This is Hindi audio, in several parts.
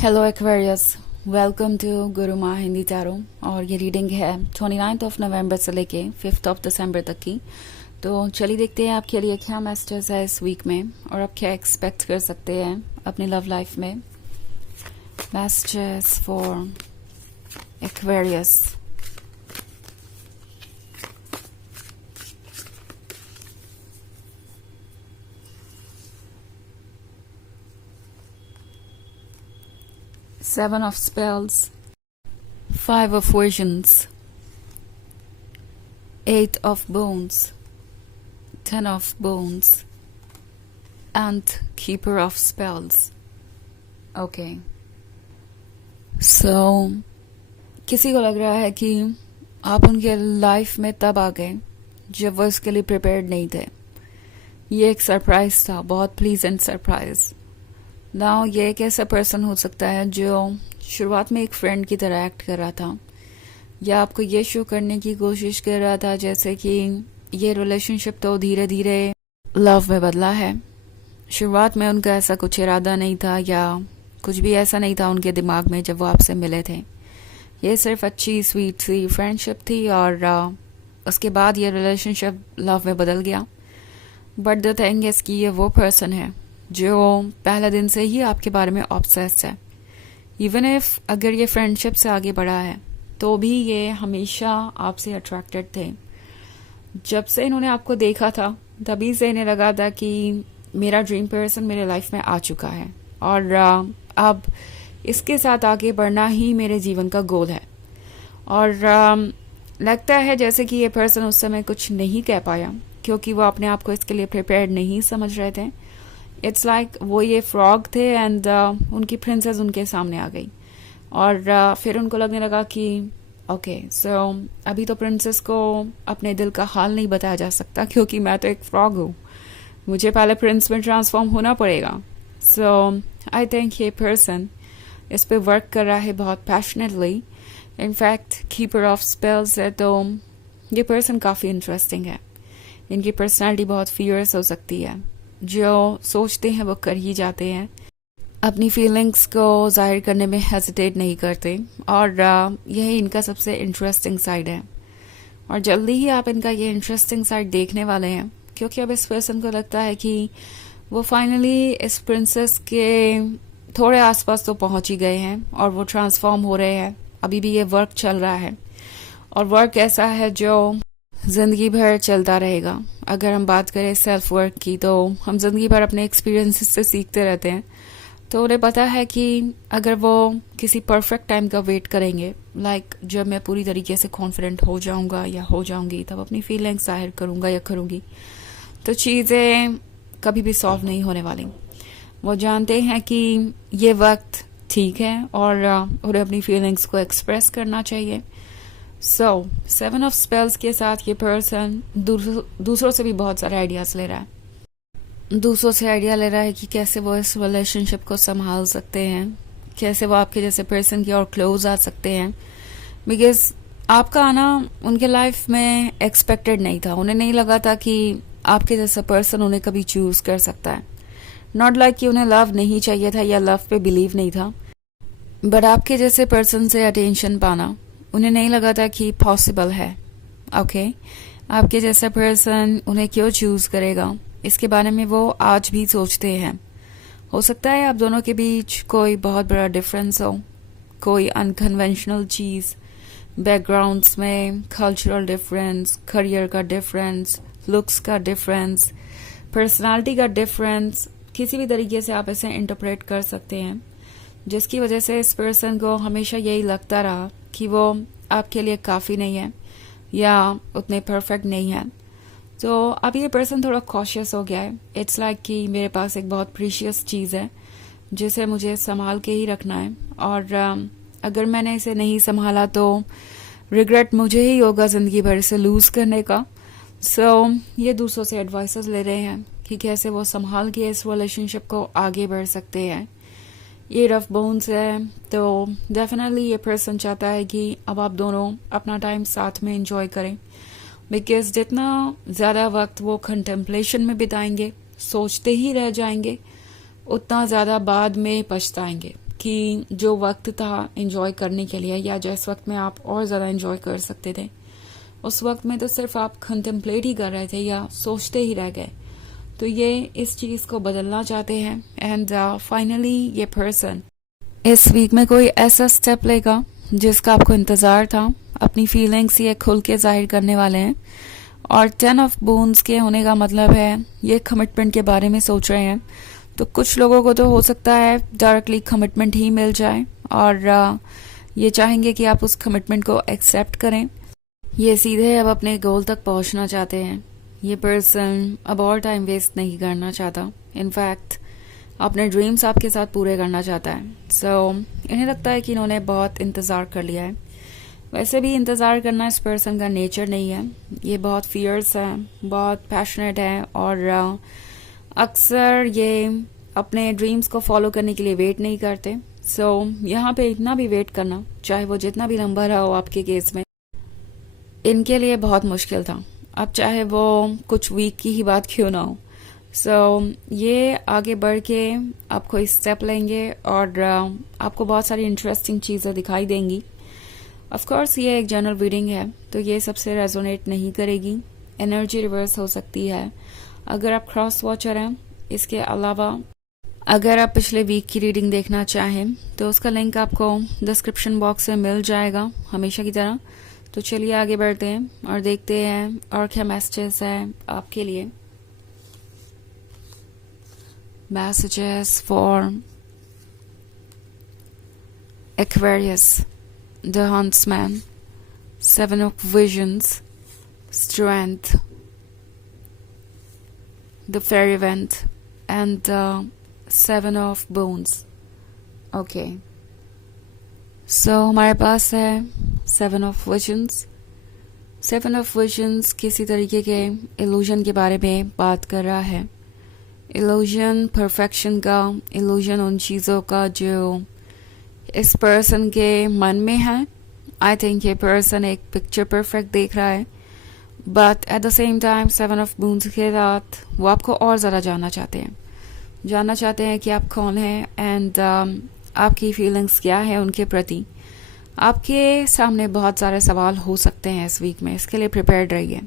हेलो एक्वेरियस, वेलकम टू गुरु माँ हिंदी टैरो। और ये रीडिंग है 29 ऑफ नवंबर से लेके 5 ऑफ दिसंबर तक की। तो चलिए देखते हैं आपके लिए क्या मैसेजेस है इस वीक में और आप क्या एक्सपेक्ट कर सकते हैं अपनी लव लाइफ में। Messages for Aquarius. Seven of Spells, Five of Visions, Eight of Bones, Ten of Bones, and Keeper of Spells. Okay. So, किसी को लग रहा है कि आप उनके लाइफ में तब आ गए जब वो इसके लिए प्रिपेयर्ड नहीं थे। ये एक सरप्राइज था, बहुत प्लीजेंट सरप्राइज। नाउ ये एक ऐसा पर्सन हो सकता है जो शुरुआत में एक फ्रेंड की तरह एक्ट कर रहा था या आपको ये शो करने की कोशिश कर रहा था जैसे कि ये रिलेशनशिप तो धीरे धीरे लव में बदला है। शुरुआत में उनका ऐसा कुछ इरादा नहीं था या कुछ भी ऐसा नहीं था उनके दिमाग में जब वो आपसे मिले थे। ये सिर्फ अच्छी स्वीट सी फ्रेंडशिप थी और उसके बाद ये रिलेशनशिप लव में बदल गया। बट द थिंग इज कि ये वो पर्सन है जो पहले दिन से ही आपके बारे में ऑब्सेस्ड है। इवन इफ अगर ये फ्रेंडशिप से आगे बढ़ा है तो भी ये हमेशा आपसे अट्रैक्टेड थे। जब से इन्होंने आपको देखा था तभी से इन्हें लगा था कि मेरा ड्रीम पर्सन मेरे लाइफ में आ चुका है और अब इसके साथ आगे बढ़ना ही मेरे जीवन का गोल है। और लगता है जैसे कि ये पर्सन उस समय कुछ नहीं कह पाया क्योंकि वो अपने आप को इसके लिए प्रिपेयर्ड नहीं समझ रहे थे। इट्स लाइक वो ये फ्रॉग थे एंड उनकी प्रिंसेस उनके सामने आ गई और फिर उनको लगने लगा कि ओके सो अभी तो प्रिंसेस को अपने दिल का हाल नहीं बताया जा सकता क्योंकि मैं तो एक फ्रॉग हूँ, मुझे पहले प्रिंस में ट्रांसफॉर्म होना पड़ेगा। सो आई थिंक ये पर्सन इस पे वर्क कर रहा है बहुत passionately. In fact keeper of spells है तो ये पर्सन काफ़ी इंटरेस्टिंग है। इनकी पर्सनैलिटी बहुत फियर्स हो सकती है, जो सोचते हैं वो कर ही जाते हैं, अपनी फीलिंग्स को जाहिर करने में हेजिटेट नहीं करते और यही इनका सबसे इंटरेस्टिंग साइड है। और जल्दी ही आप इनका ये इंटरेस्टिंग साइड देखने वाले हैं क्योंकि अब इस पर्सन को लगता है कि वो फाइनली इस प्रिंसेस के थोड़े आसपास तो पहुंच ही गए हैं और वो ट्रांसफॉर्म हो रहे हैं। अभी भी ये वर्क चल रहा है और वर्क ऐसा है जो जिंदगी भर चलता रहेगा। अगर हम बात करें सेल्फ वर्क की तो हम जिंदगी भर अपने एक्सपीरियंसेस से सीखते रहते हैं। तो उन्हें पता है कि अगर वो किसी परफेक्ट टाइम का वेट करेंगे, लाइक जब मैं पूरी तरीके से कॉन्फिडेंट हो जाऊंगा या हो जाऊंगी तब अपनी फीलिंग्स जाहिर करूंगा या करूंगी, तो चीज़ें कभी भी सॉल्व नहीं होने वाली। वो जानते हैं कि ये वक्त ठीक है और उन्हें अपनी फीलिंग्स को एक्सप्रेस करना चाहिए। सो 7 ऑफ स्पेल्स के साथ ये पर्सन दूसरों से भी बहुत सारे आइडियाज ले रहा है। दूसरों से आइडिया ले रहा है कि कैसे वो इस रिलेशनशिप को संभाल सकते हैं, कैसे वो आपके जैसे पर्सन की और क्लोज आ सकते हैं। बिकॉज आपका आना उनके लाइफ में एक्सपेक्टेड नहीं था। उन्हें नहीं लगा था कि आपके जैसा पर्सन उन्हें कभी चूज कर सकता है। नॉट लाइक कि उन्हें लव नहीं चाहिए था या लव पे बिलीव नहीं था, बट आपके जैसे पर्सन से अटेंशन पाना उन्हें नहीं लगा था कि पॉसिबल है। ओके, आपके जैसा पर्सन उन्हें क्यों चूज करेगा इसके बारे में वो आज भी सोचते हैं। हो सकता है आप दोनों के बीच कोई बहुत बड़ा डिफरेंस हो, कोई अनकन्वेंशनल चीज़, बैकग्राउंड्स में कल्चरल डिफरेंस, करियर का डिफरेंस, लुक्स का डिफरेंस, पर्सनालिटी का डिफरेंस, किसी भी तरीके से आप इसे इंटरप्रेट कर सकते हैं जिसकी वजह से इस पर्सन को हमेशा यही लगता रहा कि वो आपके लिए काफ़ी नहीं है या उतने परफेक्ट नहीं है। तो अब ये पर्सन थोड़ा कॉशियस हो गया है। इट्स लाइक कि मेरे पास एक बहुत प्रीशियस चीज़ है जिसे मुझे संभाल के ही रखना है और अगर मैंने इसे नहीं संभाला तो रिग्रेट मुझे ही होगा ज़िंदगी भर इसे लूज़ करने का। सो ये दूसरों से एडवाइसेस ले रहे हैं कि कैसे वो संभाल के इस रिलेशनशिप को आगे बढ़ सकते हैं। ये रफ बोन्स है तो डेफिनेटली ये पर्सन चाहता है कि अब आप दोनों अपना टाइम साथ में एंजॉय करें। बिकॉज जितना ज़्यादा वक्त वो कंटेम्पलेशन में बिताएंगे, सोचते ही रह जाएंगे, उतना ज़्यादा बाद में पछताएंगे। कि जो वक्त था एंजॉय करने के लिए, या जिस वक्त में आप और ज़्यादा एंजॉय कर सकते थे, उस वक्त में तो सिर्फ आप कंटेम्पलेट ही कर रहे थे या सोचते ही रह गए। तो ये इस चीज़ को बदलना चाहते हैं। एंड फाइनली ये पर्सन इस वीक में कोई ऐसा स्टेप लेगा जिसका आपको इंतज़ार था। अपनी फीलिंग्स ये खुल के जाहिर करने वाले हैं। और 10 ऑफ बोन्स के होने का मतलब है ये कमिटमेंट के बारे में सोच रहे हैं। तो कुछ लोगों को तो हो सकता है डायरेक्टली कमिटमेंट ही मिल जाए और ये चाहेंगे कि आप उस कमिटमेंट को एक्सेप्ट करें। ये सीधे अब अपने गोल तक पहुंचना चाहते हैं। ये पर्सन अब और टाइम वेस्ट नहीं करना चाहता। इनफैक्ट अपने ड्रीम्स आपके साथ पूरे करना चाहता है। सो इन्हें लगता है कि इन्होंने बहुत इंतज़ार कर लिया है। वैसे भी इंतज़ार करना इस पर्सन का नेचर नहीं है। ये बहुत फियर्स है, बहुत पैशनेट है और अक्सर ये अपने ड्रीम्स को फॉलो करने के लिए वेट नहीं करते। सो यहाँ पे इतना भी वेट करना, चाहे वो जितना भी लंबा रहा हो आपके केस में, इनके लिए बहुत मुश्किल था। अब चाहे वो कुछ वीक की ही बात क्यों ना हो। सो ये आगे बढ़ के आप कोई स्टेप लेंगे और आपको बहुत सारी इंटरेस्टिंग चीज़ें दिखाई देंगी। ऑफ कोर्स ये एक जनरल रीडिंग है, तो ये सबसे रेजोनेट नहीं करेगी। एनर्जी रिवर्स हो सकती है अगर आप क्रॉस वॉचर हैं। इसके अलावा अगर आप पिछले वीक की रीडिंग देखना चाहें तो उसका लिंक आपको डिस्क्रिप्शन बॉक्स में मिल जाएगा हमेशा की तरह। तो चलिए आगे बढ़ते हैं और देखते हैं और क्या मैसेजेस है आपके लिए। Messages for Aquarius, The Huntsman, 7 of Visions, Strength, the Fairy Wand, and 7 of Bones. Okay. So हमारे पास है 7 of Visions. 7 of Visions किसी तरीके के इल्यूजन के बारे में बात कर रहा है। इल्यूजन परफेक्शन का, इल्यूजन उन चीज़ों का जो इस पर्सन के मन में है। आई थिंक ये पर्सन एक पिक्चर परफेक्ट देख रहा है, but at the same time 7 of boons के साथ वो आपको और ज़्यादा जानना चाहते हैं कि आप कौन हैं एंड आपकी फीलिंग्स क्या है उनके प्रति। आपके सामने बहुत सारे सवाल हो सकते हैं इस वीक में, इसके लिए प्रिपेयर्ड रहिए।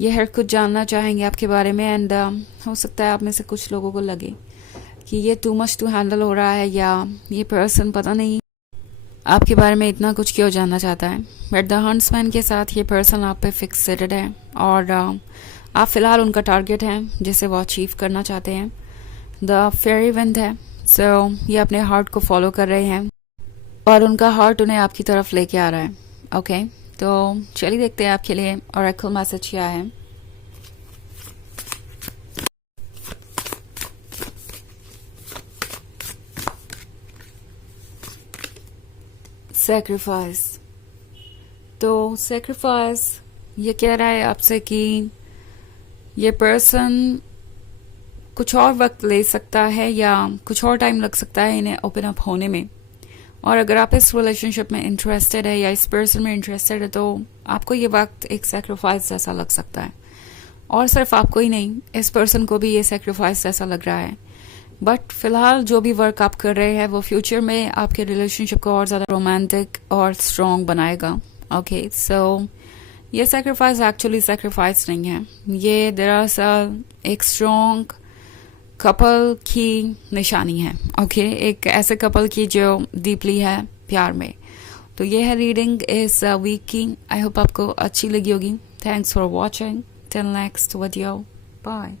ये हर कुछ जानना चाहेंगे आपके बारे में एंड हो सकता है आप में से कुछ लोगों को लगे कि ये टू मच टू हैंडल हो रहा है या ये पर्सन पता नहीं आपके बारे में इतना कुछ क्यों जानना चाहता है। बट द हंट्समैन के साथ ये पर्सन आप पे फिक्सेटेड है और आप फिलहाल उनका टारगेट है जिसे वो अचीव करना चाहते हैं। द फेयरी विंड है, सो ये अपने हार्ट को फॉलो कर रहे हैं और उनका हार्ट उन्हें आपकी तरफ लेके आ रहा है। ओके, तो चलिए देखते हैं आपके लिए ऑरेकल मैसेज क्या है। सैक्रिफाइस। तो सैक्रिफाइस ये कह रहा है आपसे कि ये पर्सन कुछ और वक्त ले सकता है या कुछ और टाइम लग सकता है इन्हें ओपन अप होने में। और अगर आप इस रिलेशनशिप में इंटरेस्टेड है या इस पर्सन में इंटरेस्टेड है तो आपको ये वक्त एक सैक्रिफाइस जैसा लग सकता है। और सिर्फ आपको ही नहीं, इस पर्सन को भी ये सैक्रिफाइस जैसा लग रहा है। बट फिलहाल जो भी वर्क आप कर रहे हैं वो फ्यूचर में आपके रिलेशनशिप को और ज़्यादा रोमांटिक और स्ट्रॉन्ग बनाएगा। ओके, सो ये सैक्रिफाइस एक्चुअली सैक्रिफाइस नहीं है, ये दरअसल एक स्ट्रॉन्ग कपल की निशानी है। ओके, एक ऐसे कपल की जो डीपली है प्यार में। तो ये है रीडिंग इस वीक की। आई होप आपको अच्छी लगी होगी। Thanks for watching. Till next video, bye.